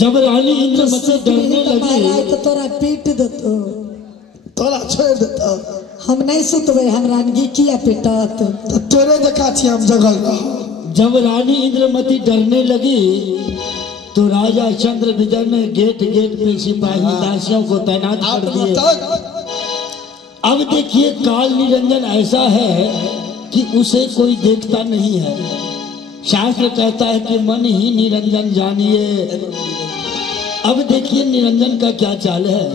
जब रानी इंद्रमती डरने लगी तो तोरा पीट देतो, तोरा छोड़ देता। हम नहीं सुतबे, हम रानगी किया पिटत तो तोरे देखा थी हम जगल रहा। जब रानी इंद्रमती डरने लगी तो राजा चंद्रविजय ने गेट गेट पे सिपाही दासियों को तैनात कर दिए। अब देखिए काल निरंजन ऐसा है कि उसे कोई देखता नहीं है। शास्त्र कहता है कि मन ही निरंजन जानिए। अब देखिए निरंजन का क्या चाल है।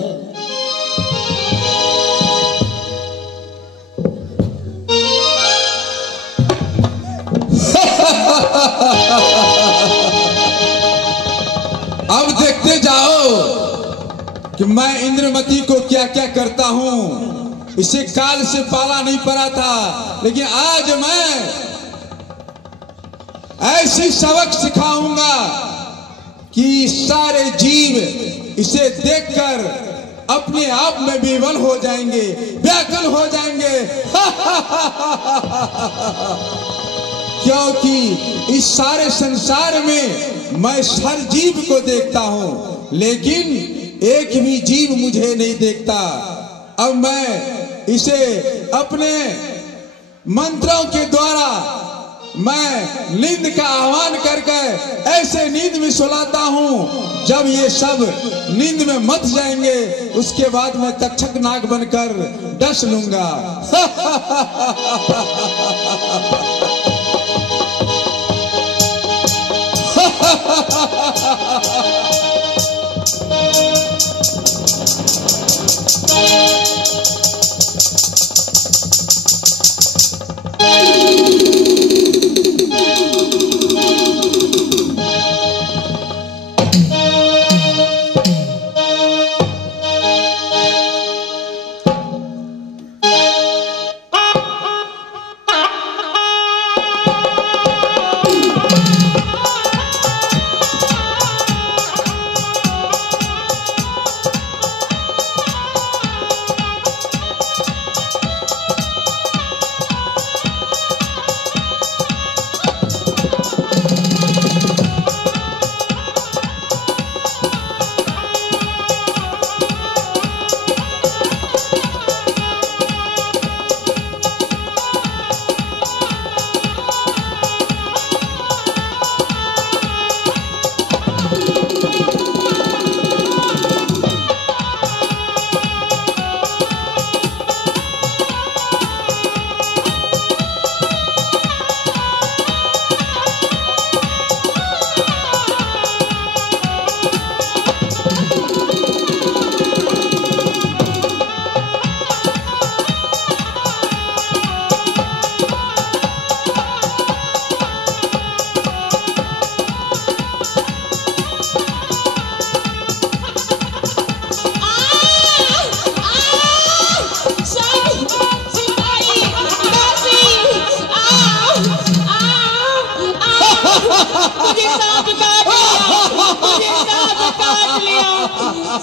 अब देखते जाओ कि मैं इंद्रमती को क्या क्या करता हूं। इसे काल से पाला नहीं पड़ा था, लेकिन आज मैं ऐसी सबक सिखाऊंगा कि सारे जीव इसे देखकर अपने आप में विवल हो जाएंगे, व्याकुल हो जाएंगे। क्योंकि इस सारे संसार में मैं हर जीव को देखता हूं, लेकिन एक भी जीव मुझे नहीं देखता। अब मैं इसे अपने मंत्रों के द्वारा मैं नींद का आह्वान करके ऐसे नींद में सुलाता हूं, जब ये सब नींद में मत जाएंगे उसके बाद मैं तक्षक नाग बनकर डस लूंगा।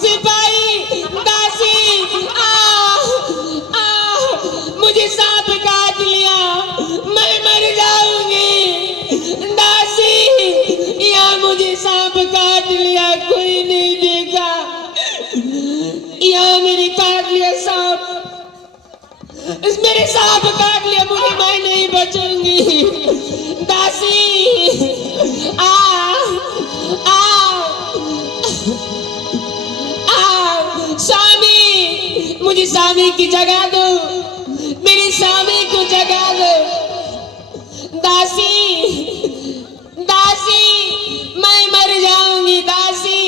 सिपाही दासी मुझे सांप काट लिया, मैं मर जाऊंगी। दासी यहाँ मुझे सांप काट लिया, कोई नहीं देखा। यहाँ मेरे काट लिया सांप, मेरे सांप काट लिया मुझे, मैं नहीं बचूंगी। दासी स्वामी मुझे स्वामी की जगा दो, मेरी स्वामी को जगा दो। दासी दासी मैं मर जाऊंगी। दासी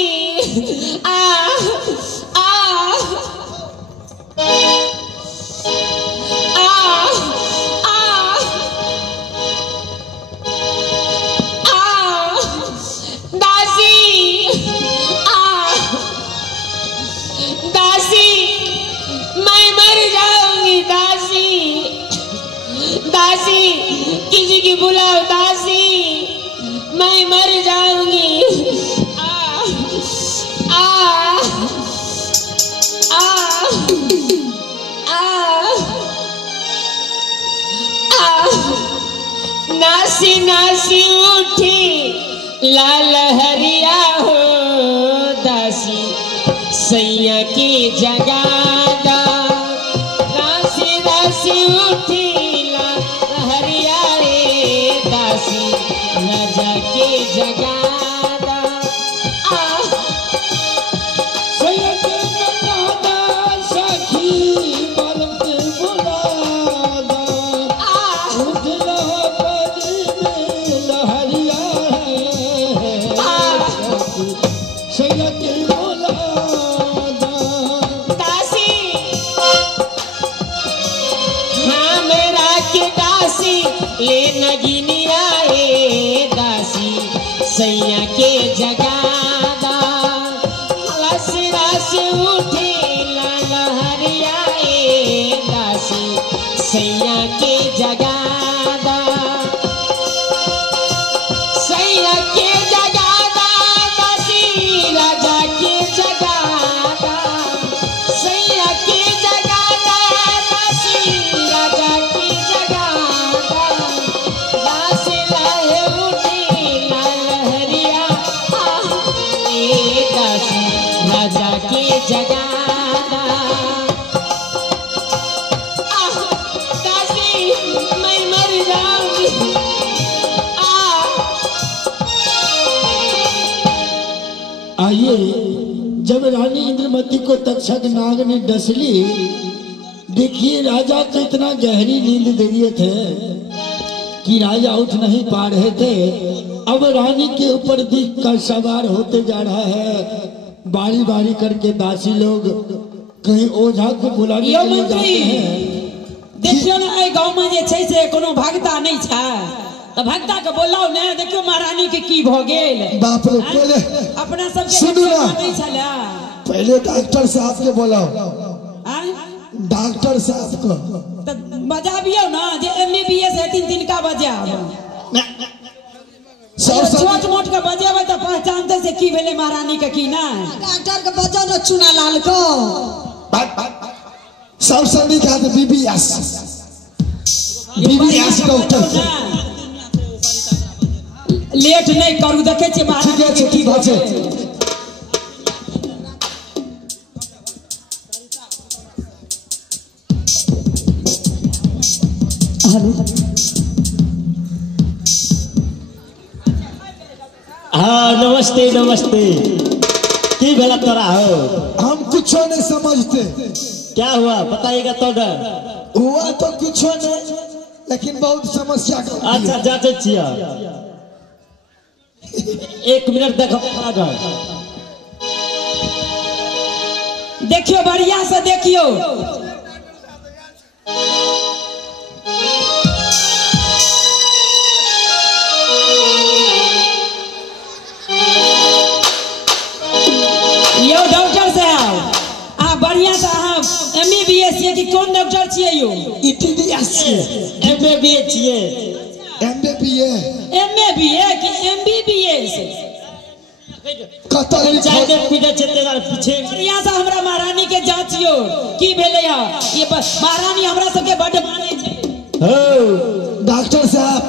दासी किसी की बुलाओ, दासी मैं मर जाऊंगी। नासी नासी उठी लाल हरिया सैया की जगादा राशि राशि उठीला लहरिया रे दासी राजा के जगादा सैया के जगादा सखी मर्द बुलादा उठला बदी में लहरिया सैया के बुलादा दासी हाँ मेरा के दासी ले नगिनिया रे दासी सैया के जगादा रस रस उठे लहरिया रे दासी सैया के जगादा सैया के जगादा दासी राजा के जगादा सैया के जगादा दासी राजा के जगादा दास लाए उठी लहरिया ए दासी राजा के जगादा दासी मैं मर जाऊंगी आइए जब रानी इंद्रमती को तक्षक नाग ने डस ली, देखिए राजा को इतना गहरी नींद दे दिए थे कि राजा उठ नहीं पा रहे थे। अब रानी के ऊपर दिख का सवार होते जा रहा है। बारी बारी करके दासी लोग कहीं ओझा को बुलाने यो के लिए जाते मंत्री हैं। देखियो ना ए गांव में जे छै से कोनो भगता नहीं छै तो भगता के बोलाओ ने। देखियो महारानी के की भ गेल। बाप रे पहले अपना सब के सुनू ना। नहीं छला पहले डॉक्टर साहब के बोलाओ, आय डॉक्टर साहब को तो बजाबियो ना जे एमबीबीएस है तीन का बजाब सब छोट मोट के बजेबै तो पहचानते से की भेले महारानी के की ना। डॉक्टर के बजाओ ना चुना लाल को। सब संधि का बीबीएस डॉक्टर लेट नहीं करू देखे छे महारानी के की भ छै। हाँ नमस्ते नमस्ते। की भेला तोरा हो? हम कुछ नहीं समझते। क्या हुआ बताइएगा तो डर। हुआ तो कुछ नहीं, लेकिन बहुत समस्या का अच्छा जाते छिया। एक मिनट देखो देखियो बढ़िया से देखियो। यो डॉक्टर साहब आ बढ़िया से आप एमबीबीएस छियै कि कोन डॉक्टर छियै यो? इटीडीएस एमबीबीएस छियै। एमबीबीएस एमबीए कि एमबीबीएस? कतल पंचायत पीड़े छै तेरा पीछे। बढ़िया से हमरा महारानी के जांचियो की भेले या। ये महारानी हमरा सबके बड़ माने छै। हो डॉक्टर साहब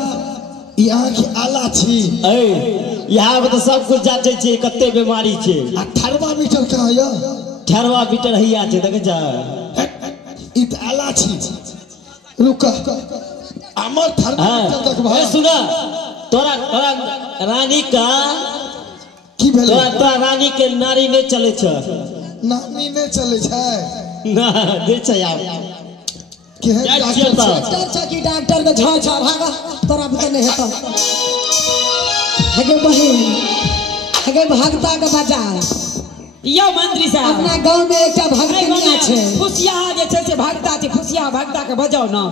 यहाँ की आला छी। यहाँ पे तो सब कुछ जांचे छै कते बीमारी छै। आ थर्मामीटर कहाँ है? थर्मामीटर हिया छै देखे जा। इ त आला छी। रुक हमर थर्मामीटर देखबा। ए सुना तोरा तोरा रानी का की भेलै? तोरा रानी के नारी नहीं चले छ। नानी नहीं चले छै ना दे छै यार। केहन जा डॉक्टर छियै छै? त। डॉक्टर छ कि डॉक्टर के झा झा भागा तोरा बुते नहीं हेता। हगे बहिन हगे भगता के बजा। यो मंत्री साहब अपना गांव में एकटा भगतनिया छै। खुशिया जे छै से भगता छै। खुशिया भगता के बजाओ ना।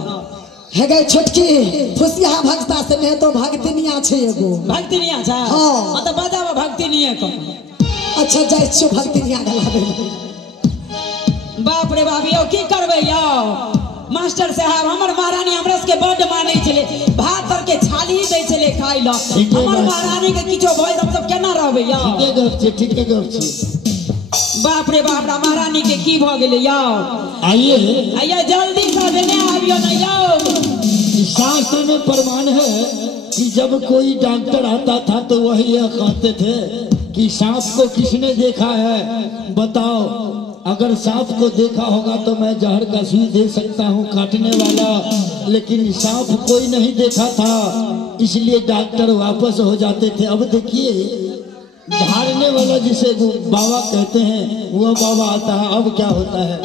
हगे छोटकी फुसिया भगता से नहीं तो भगतनिया छै एगो। भक्तिनिया छै। हाँ। हां तो बजाबो भक्तिनिया को। अच्छा जाय छो भगतनिया गलाबे। बाप रे बाप यो की करबे यो। मास्टर साहब हमर महारानी हमरा के बड़ माने छले। भात तर के छाली दै छले खाइ ल। हमर महारानी के किछो भइ हम सब केना रहबे यो। ठीक है गप छै। बाप रे बाप रा महारानी के की भ गेले यो। आइए आइए जल्दी से देने आबियो ना यो। शास्त्र में प्रमाण है कि जब कोई डॉक्टर आता था तो वही यह कहते थे कि सांप को किसने देखा है बताओ। अगर सांप को देखा होगा तो मैं जहर का सुई दे सकता हूँ काटने वाला, लेकिन सांप कोई नहीं देखा था, इसलिए डॉक्टर वापस हो जाते थे। अब देखिए धारने वाला जिसे बाबा कहते हैं वो बाबा आता है। अब क्या होता है,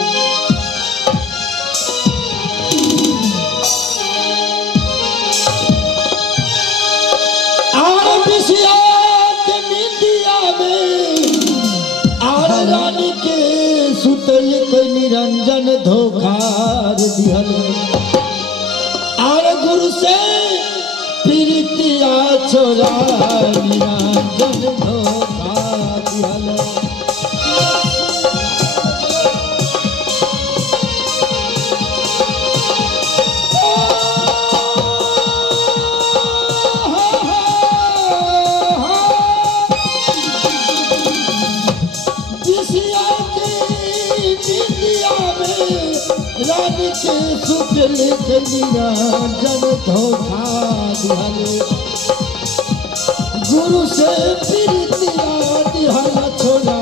रानी के सुतल के निरंजन धोखार दिहल, आर गुरु से प्रीतिया छोरा निरंजन धोखार दिहल। रानी के सुतल के निरंजन धोखा दिहल, गुरु से प्रीतिया दिहल छोरा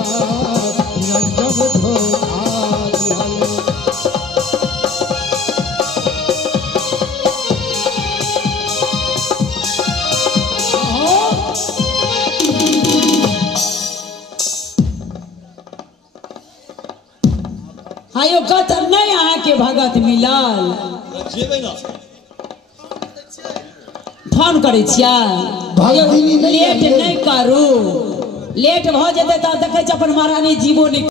निरंजन धोखा दिहल। आयो कतऽ नहीं अहाँ के भगत मिलल, फोन करे छियै। लेट नहीं करू, लेट भ जेतै तऽ देखै छी अपन महारानी जीवो नहीं